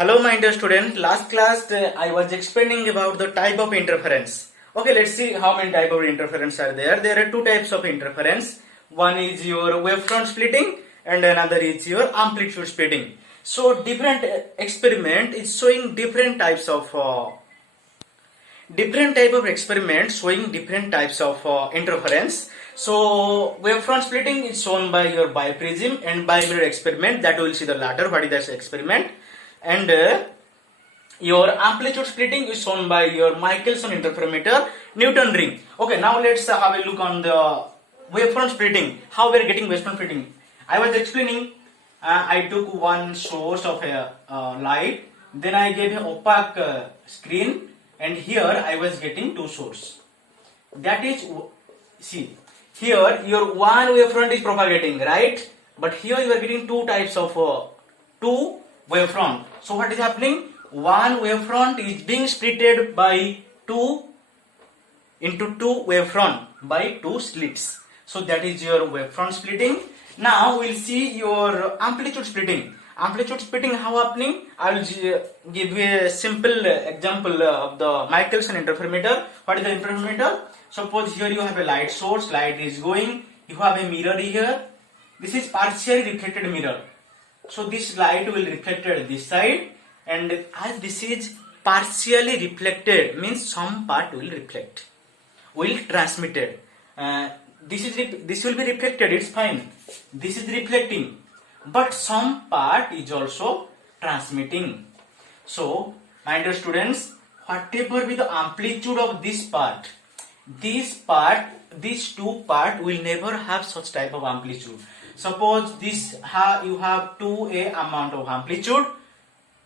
Hello, my dear student. Last class I was explaining about the type of interference. Okay, let's see how many type of interference are there. There are two types of interference. One is your wavefront splitting and another is your amplitude splitting. So different experiment is showing different type of experiments showing different types of interference. So wavefront splitting is shown by your biprism and bimirror experiment, that we will see the latter. What is that experiment? And your amplitude splitting is shown by your Michelson interferometer, Newton ring. Okay, now let's have a look on the wavefront splitting. How we are getting wavefront splitting? I was explaining. I took one source of a light, then I gave an opaque screen, and here I was getting two sources. That is, see, here your one wavefront is propagating, right? But here you are getting two types of two wavefront. So what is happening? One wavefront is being splitted by two into two wavefront by two slits. So that is your wavefront splitting. Now we'll see your amplitude splitting. Amplitude splitting how happening? I will give you a simple example of the Michelson interferometer. What is the interferometer? Suppose here you have a light source, light is going, you have a mirror here. This is partially reflected mirror. So this light will reflect this side, and as this is partially reflected, means some part will reflect, will transmitted. This will be reflected, it's fine. This is reflecting, but some part is also transmitting. So, my dear students, whatever be the amplitude of this part, these two part will never have such type of amplitude. Suppose this you have 2a amount of amplitude.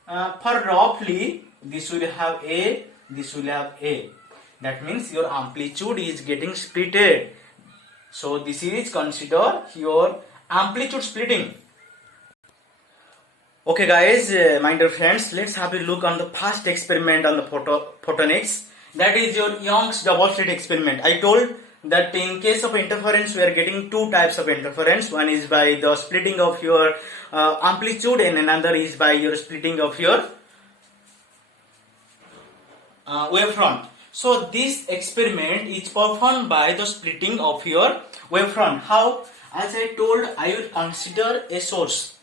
For roughly this will have a, this will have a. That means your amplitude is getting splitted. So this is considered your amplitude splitting. Okay guys, my dear friends, let's have a look on the first experiment on the photonics. That is your Young's double slit experiment. I told that in case of interference we are getting two types of interference. One is by the splitting of your amplitude, and another is by your splitting of your wavefront. So this experiment is performed by the splitting of your wavefront. How? As I told, I will consider a source,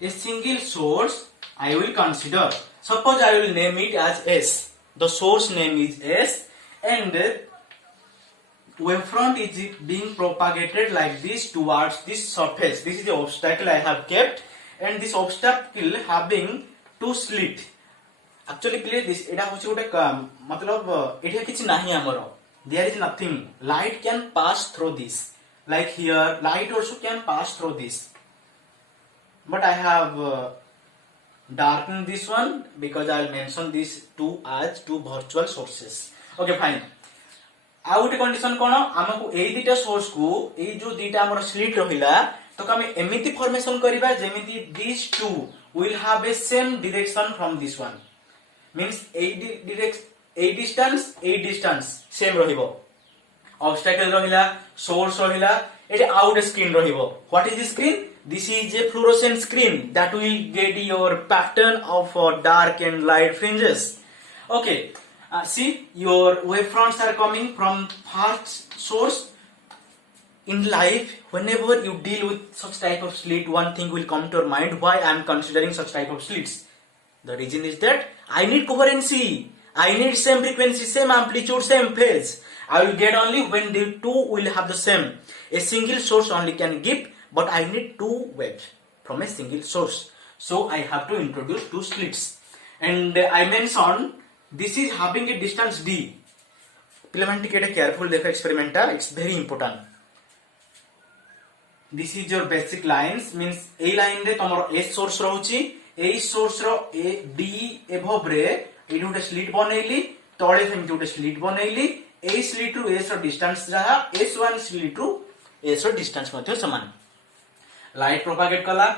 a single source I will consider. Suppose I will name it as S. The source name is S, and wavefront is being propagated like this towards this surface. This is the obstacle I have kept, and this obstacle having two slit. Actually clear this, eta hoche gote matlab etia kichi nahi amaro. There is nothing. Light can pass through this. Like here, light also can pass through this. But I have darkened this one because I will mention these two as two virtual sources. Okay, fine. आउ गोटे condition कोन, हमकु एई दिटा source को एई जो दिटा हमर slit रहिला तो हम एमिति formation करिबा जेमिति this two will have a same direction from this one. Means एई डिस्टेंस सेम रहिबो. ऑब्स्टेकल रहिला, सोर्स रहिला, एटे आउट स्क्रीन रहिबो. What is this screen? This is a fluorescent screen that will get your pattern of dark and light fringes. Okay. See, your wavefronts are coming from first source. In life, whenever you deal with such type of slit, one thing will come to your mind: why I am considering such type of slits? The reason is that I need coherency. I need same frequency, same amplitude, same phase. I will get only when the two will have the same. A single source only can give, but I need two waves from a single source. So I have to introduce two slits. And I mentioned this is having a distance d. Pilaman take a careful देखो experiment. It's very important. This is your basic lines. Means a line रे तमरो S source रहउची, A source row A D above रे एठी गोटे slit बनैली, तळे सेमति गोटे slit बनैली. A slit रु S रो डिस्टेंस जहा S1 स्लिट रु S रो डिस्टेंस मध्ये समान. लाइट प्रोपागेट कला.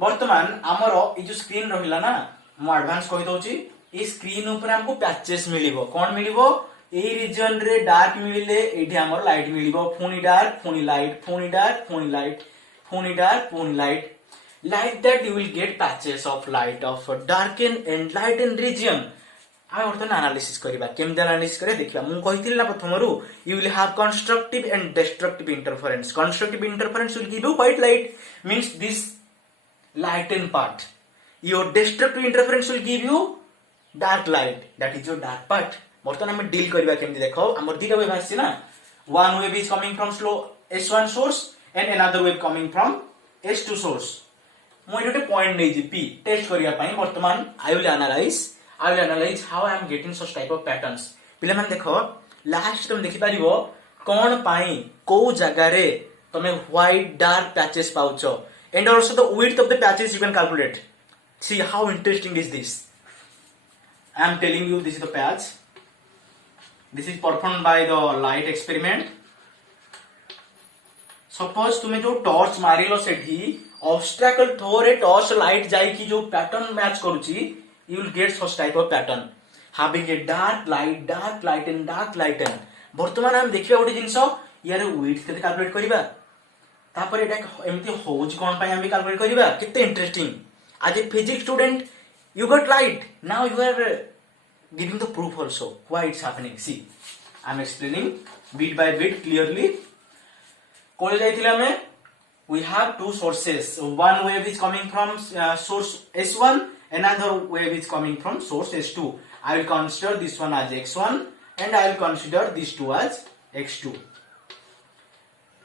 वर्तमान हमरो ई जो स्क्रीन रहिला ना, मो एडवांस कहि दउची. ए स्क्रीन ऊपर हमको पैचेस मिलिबो. कोन मिलिबो? ए रीजन रे डार्क मिलिले एठी हमर लाइट मिलिबो. फुनी डार्क, फुनी लाइट, फुनी डार्क, फुनी लाइट, फुनी डार्क, फुनी light. Like that you will get patches of light of darken and lighten region. ଆମେ ବର୍ତ୍ତମାନ ଆନାଲିସିସ୍ କରିବା କେମିତି ଆନାଲିସିସ୍ କରିବା ଦେଖିବା ମୁଁ କହିଥିଲି ନା ପ୍ରଥମରୁ you will have constructive and destructive interference. Constructive interference will give you white light, means this lighten part. Your destructive interference will give you dark light, that is your dark part. ବର୍ତ୍ତମାନ ଆମେ deal କରିବା କେମିତି ଦେଖ ଆମର ଦିଟା wave ଆସିଛି ନା, one wave is coming from slow S1 source and another wave coming from S2 source. ମୁଁ ଏଠି ଗୋଟେ ପଏଣ୍ଟ ନେଇଛି P ଟେଷ୍ଟ କରିବା ପାଇଁ ବର୍ତ୍ତମାନ I will analyze how I am getting such type of patterns. ପିଲାମାନେ ଦେଖ ଲାଷ୍ଟ ତମେ ଦେଖିପାରିବ କଣ ପାଇଁ କୋଉ ଜାଗାରେ ତମେ white dark patches ପାଉଛ, and also the width of the patches you can calculate. See how interesting is this. I am telling you this is the patch. This is performed by the light experiment. Suppose तुम्हें जो torch मारिलो सेठी obstacle थोरे torch light जाइकी जो pattern match करूची, you will get such type of pattern having a dark light and dark lighten. ବର୍ତ୍ତମାନ ଆମେ ଦେଖିବା ଗୋଟେ ଜିନିଷ ইয়াର width କେତେ calculate କରିବା, ତାପରେ ଏଟା ଏମିତି ହଉଛି କଣ ପାଇଁ ଆମେ calculate କରିବା, କେତେ interesting. As a physics student you got light, now you are giving the proof also why it's happening. See, I am explaining bit by bit clearly. कोले जाइथिला ଆମେ we have two sources, one wave is coming from source S1, another wave is coming from source S2. I will consider this one as X1 and I will consider these two as X2.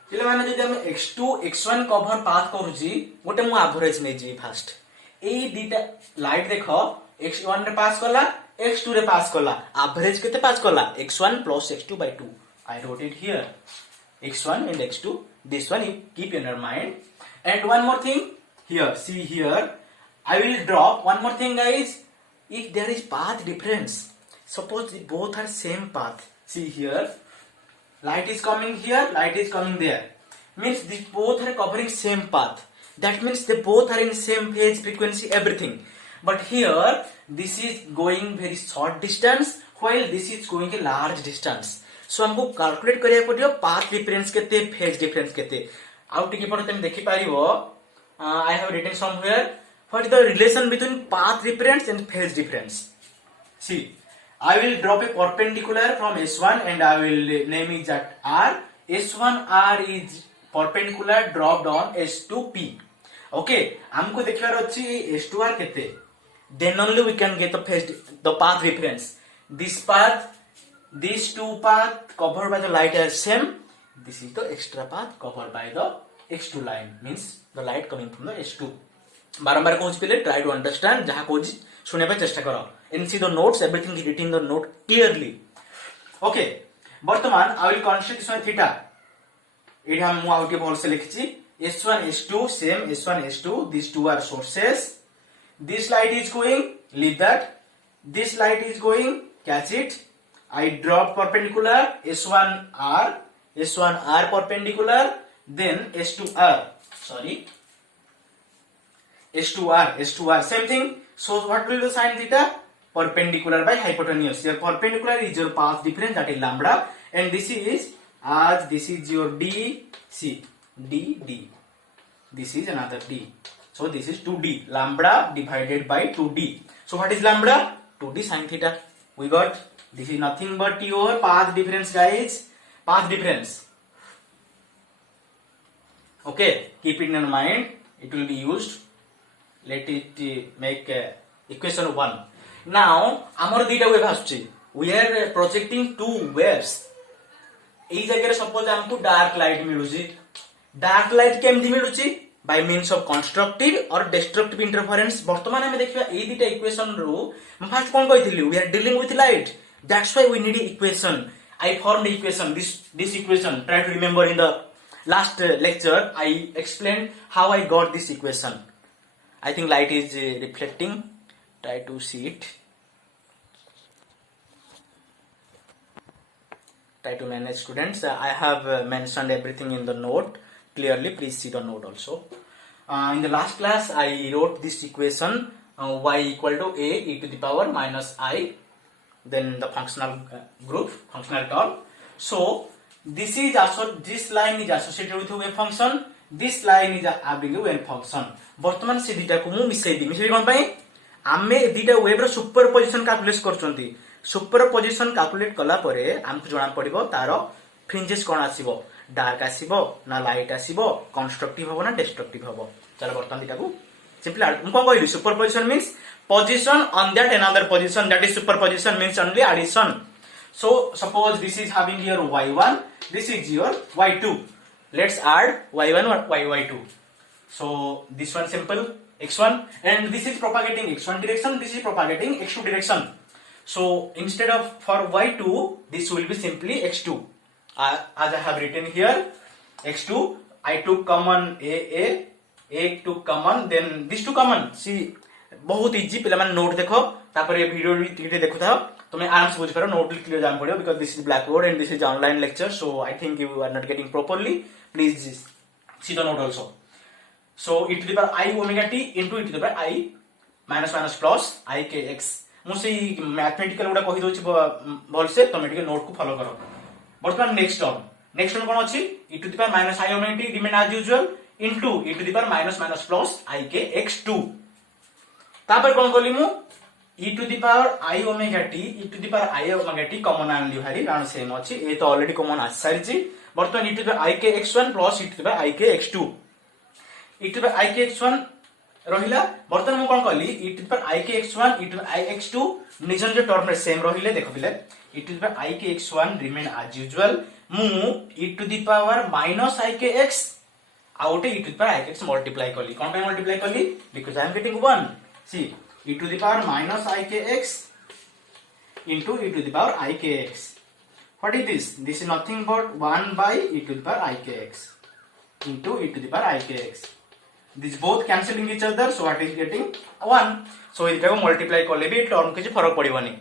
ପିଲାମାନେ ଯଦି ଆମେ X2 X1 cover path କରୁଛି ଗୋଟେ ମୁଁ average ନେଇଯିବି first. ଏଇ ଦିଟା light ଦେଖ X1 ରେ ପାସ୍ କଲା X2 ରେ ପାସ୍ କଲା, ଆଭରେଜ କେତେ ପାସ୍ କଲା X1 plus X2 by 2. I wrote it here, X1 and X2. This one you keep in your mind. And one more thing here, see here I will drop one more thing guys. If there is path difference, suppose both are same path, see here light is coming here, light is coming there, means these both are covering same path, that means they both are in same phase frequency everything. But here this is going very short distance while this is going a large distance. So हमको calculate करिया पड़ियो path difference केते phase difference केते. आउ टिके पर तुम देखि पारिबो I have written somewhere what is the relation between path difference and phase difference. See, I will drop a perpendicular from S1 and I will name it that R. S1R is perpendicular dropped on S2P. Okay, हमको देखिबार अछि S2R केते, then only we can get the path difference. This path, these two path covered by the light are same. This is the extra path covered by the X2 line, means the light coming from the S2. बारंबार कौन पिले try to understand जहाँ कौन सुने पे चेष्टा करो, and see the notes, everything is written in the note clearly. Okay, वर्तमान I will consider this one theta. इधर हम मुआव के बॉल से लिखी S1 S2 same S1 S2, these two are sources. This light is going, leave that. This light is going, catch it. I drop perpendicular S1R perpendicular, then S2R. Sorry. S2R, same thing. So what will the sin theta? Perpendicular by hypotenuse. Your perpendicular is your path difference, that is lambda, and this is your D. See, D. This is another D. So this is 2D. Lambda divided by 2D. So what is lambda? 2D sin theta. We got this is nothing but your path difference, guys. Path difference. Okay, keep it in mind. It will be used. Let it make equation 1. Now amar dita wave aschi, we are projecting two waves. ei jagare suppose amku dark light miluchi, dark light kemti miluchi by means of constructive or destructive interference. bartaman ame dekhiba ei dita equation ru first kon kahithili, we are dealing with light, that's why we need an equation. I formed the equation, this equation, try to remember. In the last lecture I explained how I got this equation. I think light is reflecting, try to see it, try to manage students. I have mentioned everything in the note clearly, please see the note also. In the last class I wrote this equation, y equal to a e to the power minus I, then the functional term. So this line is associated with a wave function, This line is having a wave function. वर्तमान से दीटा को मु मिसेई कोन पई आमे दीटा wave रो superposition calculate करचंती superposition calculate कला परे हमको जणा पड़िबो तारो फ्रिंजेस कोन आसीबो डार्क आसीबो ना लाइट आसीबो कंस्ट्रक्टिव होबो ना डिस्ट्रक्टिव होबो चलो वर्तमान दीटा को सिंपली हम कोन कहली superposition means position on that another position, that is superposition means only addition. So suppose this is having your y1, this is your y2. Let's add y1 or y2. So this one simple x1 and this is propagating x1 direction, this is propagating x2 direction. So instead of for y2 this will be simply x2. As I have written here x2, I took common a took common, then these two common. See बहुत easy पे note देखो video देखु था तुम्हें आराम से बुझ पारो note clear जान पड़ो because this is black board and this is online lecture so I think you are not getting properly please see the note also so e to the power I omega t into e to the power I minus minus plus I k x मु से mathematical गुडा कहि दोछि भल से तुम टिके note को follow करो वर्तमान नेक्स्ट टर्म कोन अछि e to the power minus I omega t remain as usual into e to the power minus minus plus I k x2 तापर कोन कोली मु e to the power I omega t e to the power I omega t common आनली भारी कारण same अछि ए तो already common आस सारिछि वर्तमान e to the power I k x1 plus e to the power I k x2 e to the power I k x1 रहिला वर्तमान मु कोन Koli e to the power I k x1 e to the power I x2 निज निज term रे same रहिले देखो बिले e to the power I k x1 remain as usual मु e to the power minus I k x out e to the power I k x multiply कोली कोन पे मल्टीप्लाई कोली because I am getting 1 see e to the power minus I k x into e to the power I k x. What is this? This is nothing but 1 by e to the power I k x into e to the power I k x. These both cancelling each other, so what is getting 1. So इनको multiply करले भी term किछि फरक पड़िबनी.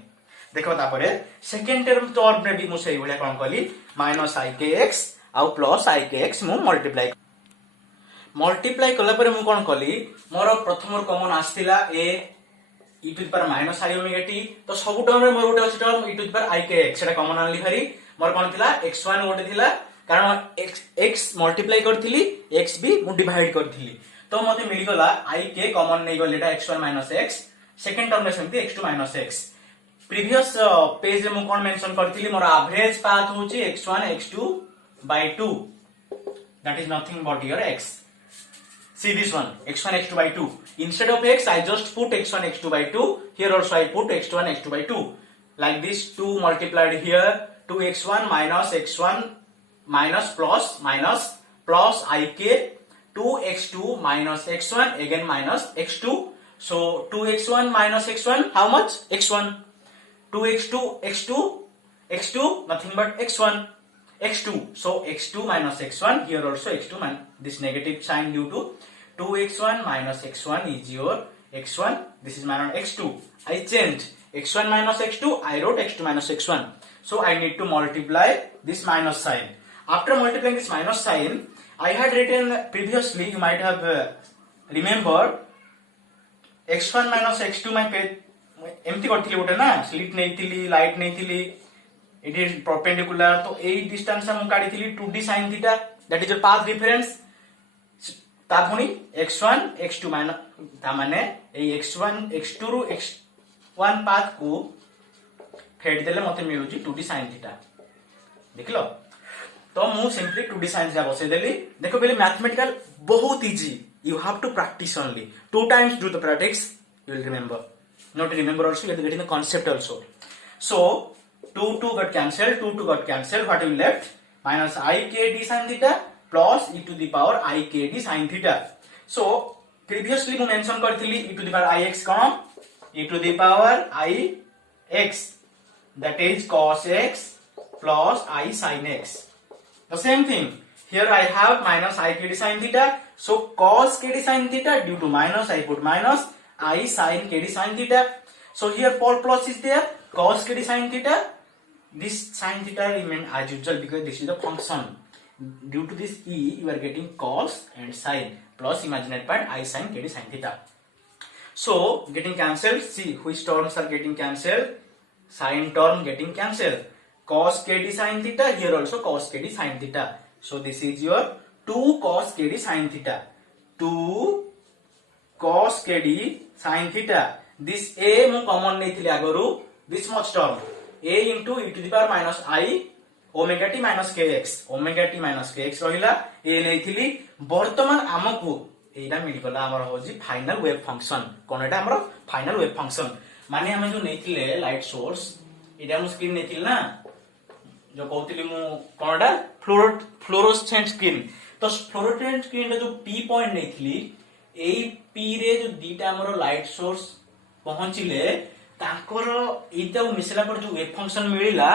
देखो तापरे second term रे भी मु सेही भलिया कोन कहली minus I k x आउ plus I k x मु मल्टीप्लाई कला परे मु कोन कली मोर प्रथम कॉमन आस्तिला ए e to the power minus I omega t तो सब टर्म रे मोर गोटे अछि term e to the power I k x सेटा कॉमन आनली भारी मोर कोन थिला x1 गोटे थिला कारण x मल्टीप्लाई करथिली x भी मु डिवाइड करथिली तो मते मिली गला I k कॉमन नै गलेटा x1 x सेकंड टर्म रे सेमती x2 x प्रीवियस पेज रे मु कोन मेंशन करथिली मोर एवरेज पाथ होची x1 x2 by 2 that is nothing but your x. See this one x1 x2 by 2 instead of x I just put x1 x2 by 2 here also I put x1 x2 by 2 like this 2 multiplied here 2x1 minus plus ik 2x2 minus x1 again minus x2 so 2x1 minus x1 how much x1 2x2 x2 nothing but x1 x2 so x2 minus x1 here also x2 minus this negative sign due to 2x1 minus x1 is your x1 this is minus x2 I changed x1 minus x2 I wrote x2 minus x1 so I need to multiply this minus sign after multiplying this minus sign I had written previously you might have remembered x1 minus x2 my एमती करथिली गोटे ना slit नेथिली light नेथिली it is perpendicular तो ए distance हम काढिथिली 2d sin theta that is your path difference ता पुनी x1 x2 माइनस ता माने ए x1 x2 रु x1 पाथ को फेड देले मते मिलुची 2d sin थीटा देखलो तो मु सिंपली 2d sin थीटा बसे देली देखो पहले मैथमेटिकल बहुत easy you have to practice only 2 times do the practice you will remember not remember also you have to get in the concept also so 2 got cancelled 2 got cancelled what will left minus I k d sin theta plus e to the power I k d sin theta so previously mu mention करथिली e to the power I x cone e to the power I x that is cos x plus I sin x the same thing here I have minus I k d sin theta so cos k d sin theta due to minus I put minus I sin k d sin theta so here plus is there cos k d sin theta this sin theta remain as usual because this is the function due to this e you are getting cos and sin plus imaginary part I sin k d sin theta so getting cancelled see which terms are getting cancelled sin term getting cancelled cos k d sin theta here also cos k d sin theta so this is your 2 cos kd sin theta. 2 cos kd sin theta. This a mu common neithili agaru, this much term a into e to the power minus I omega t minus kx. omega t minus kx रहिला a neithili. वर्तमान हमकु एटा मिल गला हमर होजी final wave function. कोन एटा हमर final wave function माने हम जो नेथिले light source एटा हम screen नेथिल ना जो कहतिली मु कोनडा फ्लोरोसेंट स्क्रीन. तो फ्लोरोसेंट स्क्रीन रे जो p पॉइंट नेथिली एई p रे जो दीटा हमर लाइट सोर्स पहुंचिले तांकर एटा मिसला पर जो वेव फंक्शन मिलिला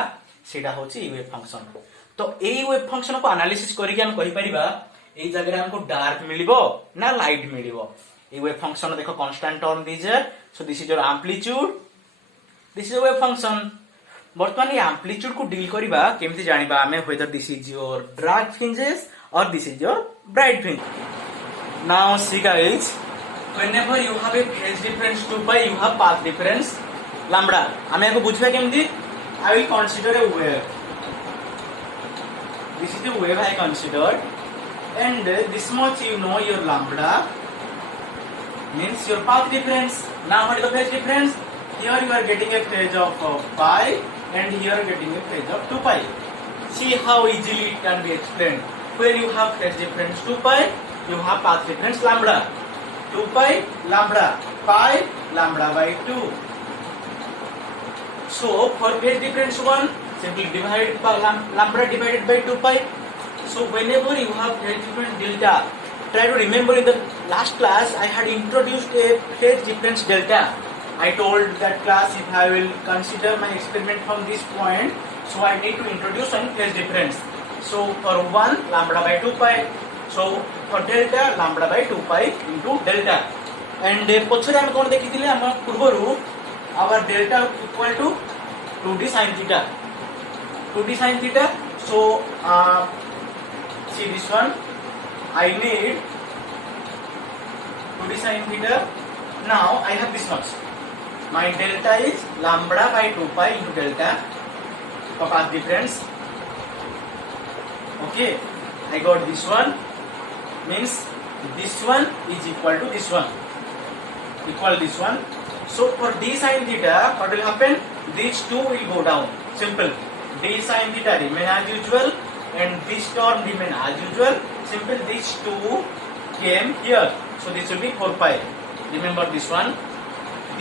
सेटा होची वेव फंक्शन. तो एई वेव फंक्शन को एनालिसिस करिके हम कहि परिबा एई जगह हमको डार्क मिलिबो ना लाइट मिलिबो. ए वेव फंक्शन देखो कांस्टेंट टर्म दीजे. So this is your amplitude, this is wave function. वर्तमान ये एम्पलीट्यूड को डील करिबा केमति जानिबा हमें whether this is your dark fringes और this is your bright fringe. Now see guys, whenever you have a phase difference 2 pi, you have path difference lambda. हमें को बुझबा केमति? I will consider a wave. This is the wave I considered, and this much you know your lambda means your path difference. Now what is the phase difference? Here you are getting a phase of pi, and here you are getting a phase of 2 pi. See how easily it can be explained. When you have phase difference 2 pi, you have path difference lambda. 2 pi lambda, pi lambda by 2. So for phase difference 1, simply divide by lambda divided by 2 pi. So whenever you have phase difference delta, try to remember in the last class I had introduced a phase difference delta. I told that class if I will consider my experiment from this point, so I need to introduce one phase difference. So for 1 lambda by 2 pi. So for delta lambda by 2 pi into delta. And पछरे हम कोन देखिथिले हम पूर्वरु our delta equal to 2d sin theta. 2d sin theta. So see this one, I need 2d sin theta. Now I have this much. My delta is lambda by 2 pi into delta for path difference. Okay, I got this one. Means this one is equal to this one, equal this one. So for d sin theta, what will happen? These two will go down. Simple. D sin theta remain as usual, and this term remain as usual. Simple. These two came here, so this will be 4 pi. Remember this one.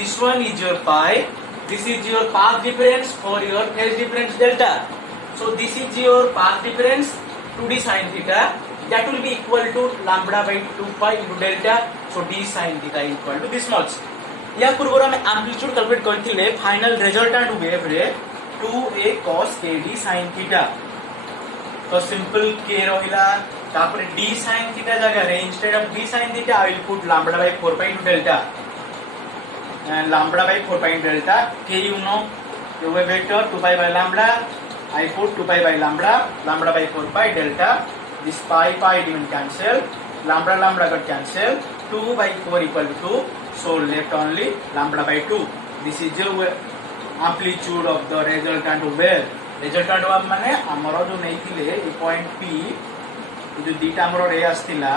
This one is your pi. This is your path difference for your phase difference delta. So this is your path difference 2d sin theta. That will be equal to lambda by 2 pi into delta. So d sin theta is equal to this much. या पूर्व में amplitude calculate करथिले final resultant wave रे 2a cos kd sin theta. तो simple k रहिला तापर d sin theta जगह रे instead of d sin theta I will put lambda by 4 pi into delta. And lambda by 4 pi into delta. K you know, the wave vector 2 pi by lambda. I put 2 pi by lambda, lambda by 4 pi delta. This pi didn't cancel, lambda got cancelled. 2 by 4 equal to 2, so left only lambda by 2. This is your amplitude of the resultant wave. Resultant wave माने हमरो जो नहीं थिले ए point P जो दीटा हमरो रे आस्तिला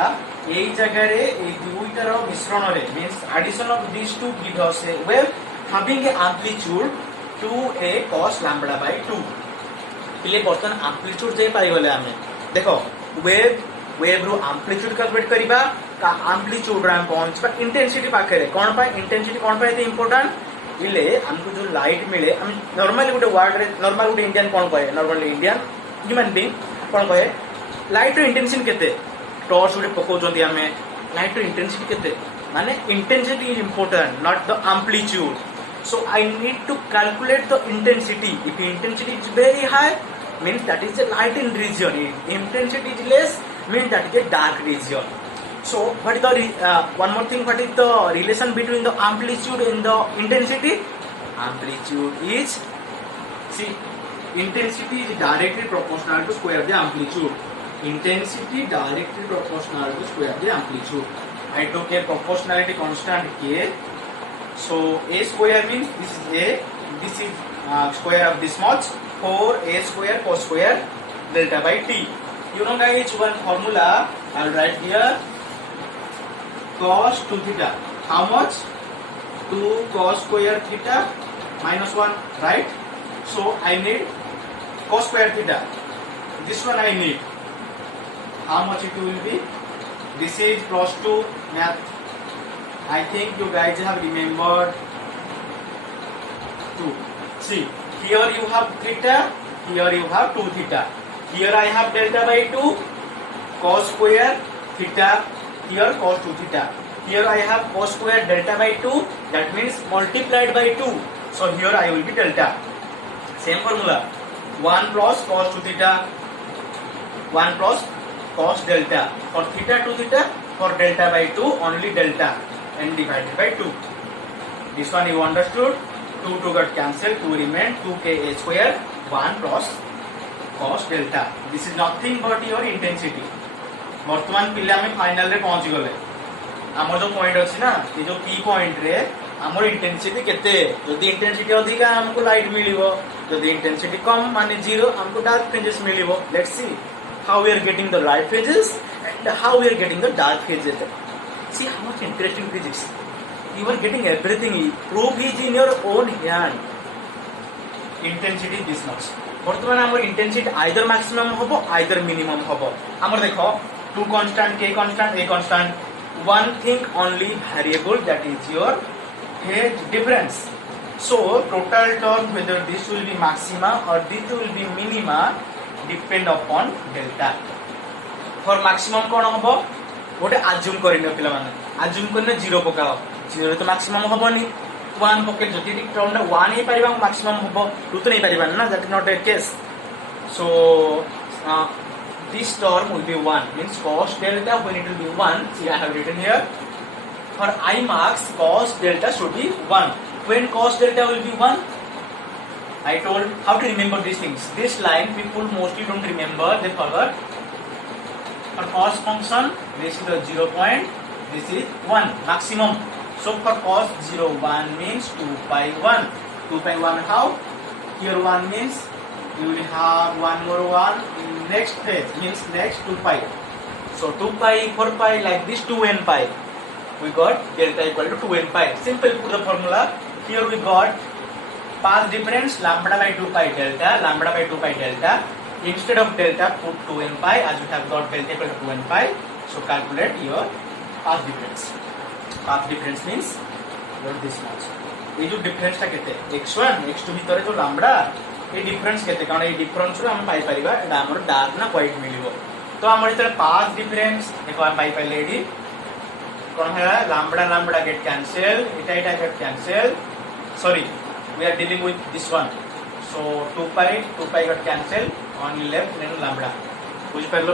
एई जगह रे ए दुईटार मिश्रण रे means addition of these two gives us a wave having a amplitude 2a cos lambda by 2. इले बर्तन amplitude जे पाई गले हमें देखो वेव रो एम्पलीट्यूड कैलकुलेट करिबा का एम्पलीट्यूड रा हम पहुंचबा इंटेंसिटी पाखे रे कोन पाए इंटेंसिटी कोन पाए इंपोर्टेंट इले हमको जो लाइट मिले हम नॉर्मली गुटे वर्ड रे नॉर्मल गुटे इंडियन कोन कहे नॉर्मली इंडियन ह्यूमन बीइंग कोन कहे लाइट रो इंटेंसिटी केते टॉर्च गुटे पको जंदी हमें लाइट रो इंटेंसिटी केते माने intensity is important not the amplitude. So I need to calculate the intensity. If intensity is very high means that is a light in region. If intensity is less means that is a dark region. So what is the one more thing, what is the relation between the amplitude and the intensity? Amplitude is, see, intensity is directly proportional to square of the amplitude. Intensity directly proportional to square of the amplitude. I took a proportionality constant k. So a square means this is a, this is square of this much. 4a square cos square delta by t. You know guys one formula I'll write here cos 2 theta. How much? 2 cos square theta minus 1, right? So I need cos square theta. This one I need. How much it will be? This is plus 2 math. I think you guys have remembered 2. See, here you have theta, here you have 2 theta. Here I have delta by 2, cos square theta, here cos 2 theta. Here I have cos square delta by 2, that means multiplied by 2. So here I will be delta. Same formula. 1 plus cos 2 theta, 1 plus cos delta. For theta 2 theta, for delta by 2, only delta and divided by 2. This one you understood. 2 got cancelled, 2 remain, 2ka square, 1 plus cos delta. This is nothing but your intensity. बर्तमान पिले आम final रे पहुंची गले आमर जो point अच्छी ना ये जो पी पॉइंट रे आमर इंटेंसिटी केते यदि इंटेंसिटी अधिका हमको लाइट मिलिबो यदि इंटेंसिटी कम माने जीरो हमको डार्क फ्रिंजेस मिलिबो let's see how we are getting the light fringes and how we are getting the dark fringes see how much interesting physics you are getting everything proof is in your own hand intensity this much बर्तमान आमर intensity either maximum होबो either minimum होबो आमर देखो 2 constant k constant a constant one thing only variable that is your phase difference so total term whether this will be maxima or this will be minima depend upon delta for maximum कोन होबो गोटे assume करिनो पिला माने assume करने 0 पकाओ 0 तो maximum होबोनी 1 पके जति term 1 ही परिबा maximum होबो 2 तो नहीं परिबा ना that is not the case so this term will be 1 means cos delta when it will be 1 see I have written here for I marks cos delta should be 1 when cos delta will be 1 I told how to remember these things this line people mostly don't remember they forgot for cos function this is the 0 point this is 1 maximum so for cos 0 1 means 2 pi 1 2 pi 1 how here 1 means you will have one more 1 in next phase means next 2 pi so 2 pi 4 pi like this 2n pi we got delta equal to 2n pi simple put the formula here we got path difference lambda by 2 pi delta instead of delta put 2n pi as we have got delta equal to 2n pi so calculate your path difference means what this much ये जो difference टा केते x1 x2 भितर जो lambda ये difference केते कारण ये डिफरेंस रो हम पाई परिबा एटा हमर डार्क ना व्हाइट मिलिबो तो हमर इतर पास डिफरेंस देखो हम पाई पहले एडी कोन है lambda get cancel eta get cancel sorry we are dealing with this one so 2 pi get cancel only left then lambda बुझ परलो